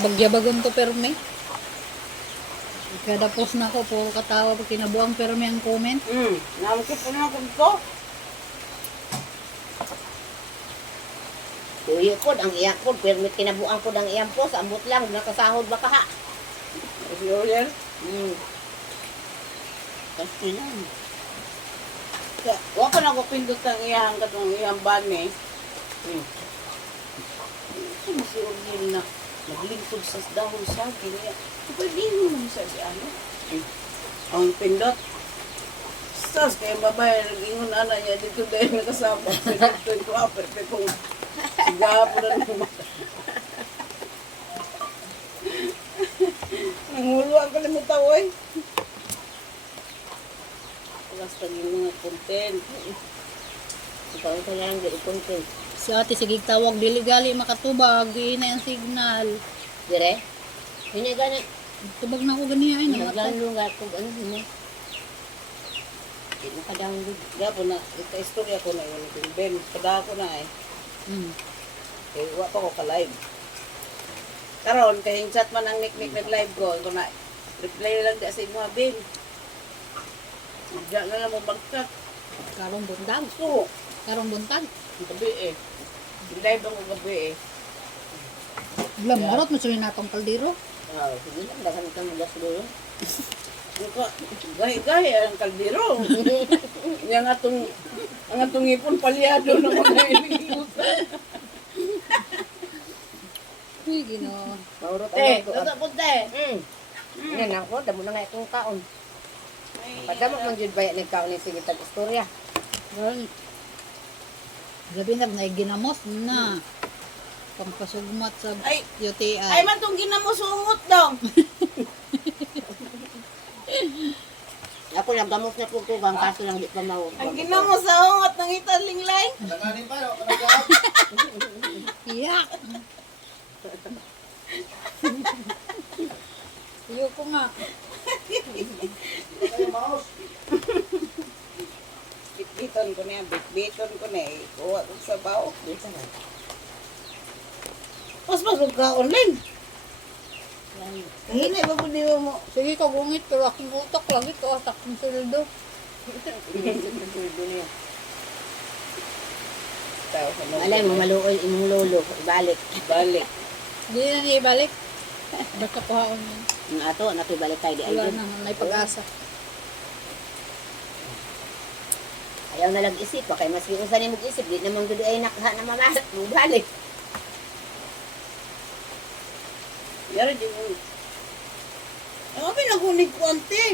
Bagyabagon to perme. Kada post na ako, puro katawa pag kinabuang perme ang comment. Namkit ko na kung to. Tuyo ko, ang iyak ko, permit kinabuang ko ang iyang post, ambot lang, nakasahod ba ka ha? Si Oriel. Kasi lang. Wa pa na ko pindot ang iyang katong iyang bani. Ano si Oriel na naglingkod sa dahon sa akin. Pwede mo naman sa ano. Ang pindot. Stas kaya babae, nag-ingon ana niya dito dahil nakasama. Pinagtuin ko perfect kung sigapo na naman. Nanguluan ka na mo tawoy. Basta yung mga content. Ikaw ito na lang di content. Si ate, sige tawag, dili-gali makatubag, na yung signal. Dire? Hindi gani. Tubag na ako ganiya, ay namatay. Naglalo nga kung ano yun. Hindi mo ka-download. Gapo na, ita-istorya ko na yun. Ben, kada ko na eh. Eh, wa pa ko ka-live. Karon kay chat man ang nik-nik nag-live ko. Ko na, reply lang di sa inyo, Ben. Diyan na lang mo bagkat. Karong buntag. So, Karong buntag. gabi eh. Live ako gabi eh. Lamorot mo sila natong kaldero. Sige lang, dakan ka mag-gas doon. Gahi-gahi ang kaldero. Yang ang atong ipon palyado na mga iniutan. Uy, gino. Maurot Eh, ako. nasa punte. Yan ako, damo na nga itong kaon. Padamo man jud bayad ni kaon ni sige tag istorya. Well, gabi na ginamos na. Pampasugmat sa Ay, UTI. ay man tong ginamusungot dong. Ako naggamot na po ko, kaso lang di pa mau. Ang ginamos sa ungot ng italing line. Langanin pa, no? Kanagap. Iyak! Ayoko nga. Ay, mouse. Bitbiton ko na yan, bitbiton ko na eh. Kuha ko sa bao. Mas ka online. Hinay ba po di mo? Sige, kagungit, pero aking utak lang ito. Atak ng suldo. Malay mo maluoy imong lolo, ibalik. Balik. Hindi na niya ibalik. Basta kuhaon yun. Ang ato nakibalik tayo di Wala ay. na, may pag-asa. Ayaw na lang isip pa kay mas usa ni mag-isip di namang dudu ay nakaha na mamahat mo balik. Yara di mo. Ang pinaghunig ko ante.